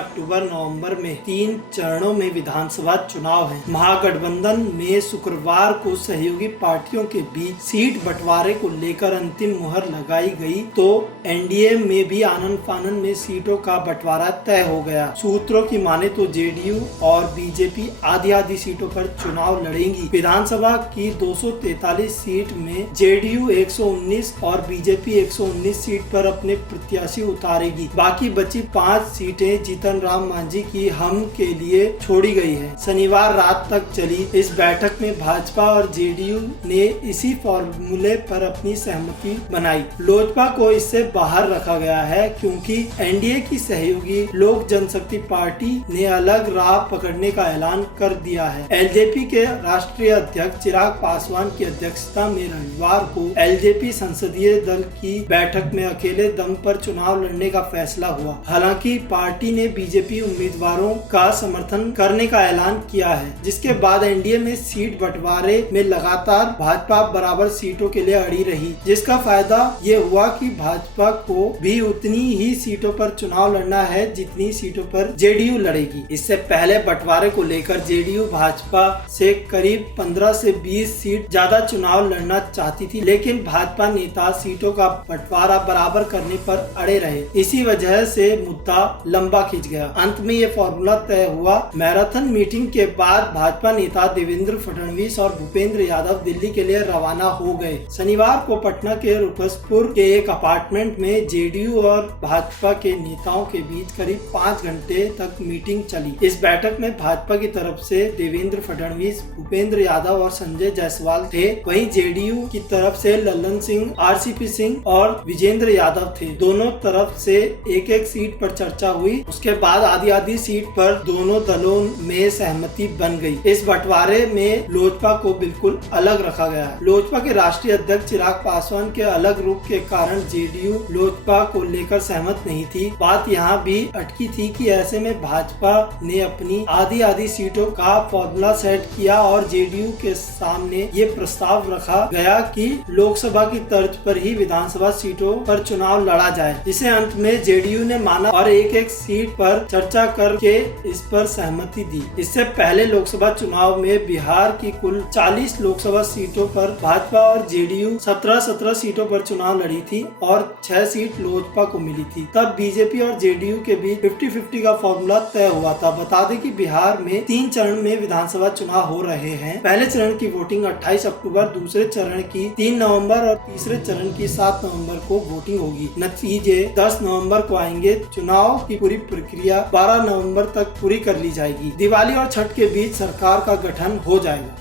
अक्टूबर नवंबर में 3 चरणों में विधानसभा चुनाव है। महागठबंधन में शुक्रवार को सहयोगी पार्टियों के बीच सीट बंटवारे को लेकर अंतिम मुहर लगाई गई तो एनडीए में भी आनन फानन में सीटों का बंटवारा तय हो गया। सूत्रों की माने तो जेडीयू और बीजेपी आधी सीटों पर चुनाव लड़ेंगी। विधानसभा की 243 सीट में जेडीयू 119 और बीजेपी 119 सीट पर अपने प्रत्याशी उतारेगी। बाकी बची 5 सीटें जीतन राम मांझी की हम के लिए छोड़ी गई है। शनिवार रात तक चली इस बैठक में भाजपा और जेडीयू ने इसी फॉर्मूले पर अपनी सहमति बनाई। लोजपा को इससे बाहर रखा गया है क्योंकि एनडीए की सहयोगी लोक जनशक्ति पार्टी ने अलग राह पकड़ने का ऐलान कर दिया है। एलजेपी के राष्ट्रीय अध्यक्ष चिराग पासवान की अध्यक्षता में रविवार को एलजेपी संसदीय दल की बैठक में अकेले दम पर चुनाव लड़ने का फैसला हुआ। हालांकि पार्टी ने बीजेपी उम्मीदवारों का समर्थन करने का ऐलान किया है, जिसके बाद एनडीए में सीट बंटवारे में लगातार भाजपा बराबर सीटों के लिए अड़ी रही, जिसका फायदा ये हुआ कि भाजपा को भी उतनी ही सीटों पर चुनाव लड़ना है जितनी सीटों पर जेडीयू लड़ेगी। इससे पहले बंटवारे को लेकर जेडीयू भाजपा से करीब 15 से 20 सीट ज्यादा चुनाव लड़ना चाहती थी, लेकिन भाजपा नेता सीटों का बंटवारा बराबर करने पर अड़े रहे। इसी वजह से मुद्दा लंबा खिंच गया। अंत में ये फॉर्मूला तय हुआ। मैराथन मीटिंग के बाद भाजपा नेता देवेंद्र फडणवीस और भूपेंद्र यादव दिल्ली के लिए रवाना हो गए। शनिवार को पटना के रुपसपुर के एक अपार्टमेंट में जेडीयू और भाजपा के नेताओं के बीच करीब 5 घंटे तक मीटिंग चली। इस बैठक में भाजपा की तरफ से देवेंद्र फडणवीस, भूपेंद्र यादव और संजय जायसवाल थे। वहीं जेडीयू की तरफ से लल्लन सिंह, आरसीपी सिंह और विजेंद्र यादव थे। दोनों तरफ से एक सीट पर चर्चा हुई। उसके बाद आधी सीट पर दोनों दलों में सहमति बन गई। इस बंटवारे में लोजपा को बिल्कुल अलग रखा गया। लोजपा के राष्ट्रीय अध्यक्ष चिराग पासवान के अलग रुख के कारण जेडीयू लोजपा को लेकर सहमत नहीं थी। बात यहाँ भी अटकी थी कि ऐसे में भाजपा ने अपनी आधी सीटों का फॉर्मूला सेट किया और जेडीयू के सामने ये प्रस्ताव रखा गया कि लोकसभा की तर्ज पर ही विधानसभा सीटों पर चुनाव लड़ा जाए, जिसे अंत में जेडीयू ने माना और एक सीट पर चर्चा करके इस पर सहमति दी। इससे पहले लोकसभा चुनाव में बिहार की कुल 40 लोकसभा सीटों पर भाजपा और जेडीयू 17 सीटों पर चुनाव लड़ी थी और 6 सीट लोजपा को मिली थी। तब बीजेपी और जेडीयू के बीच 50-50 का फॉर्मूला तय हुआ था। बता दें कि बिहार में 3 चरण में विधानसभा चुनाव हो रहे हैं। पहले चरण की वोटिंग 28 अक्टूबर, दूसरे चरण की 3 नवंबर और तीसरे चरण की 7 नवंबर को वोटिंग होगी। नतीजे 10 नवंबर को आएंगे। चुनाव की पूरी प्रक्रिया 12 नवंबर तक पूरी कर ली जाएगी। दिवाली और छठ के बीच सरकार का गठन हो जाएगा।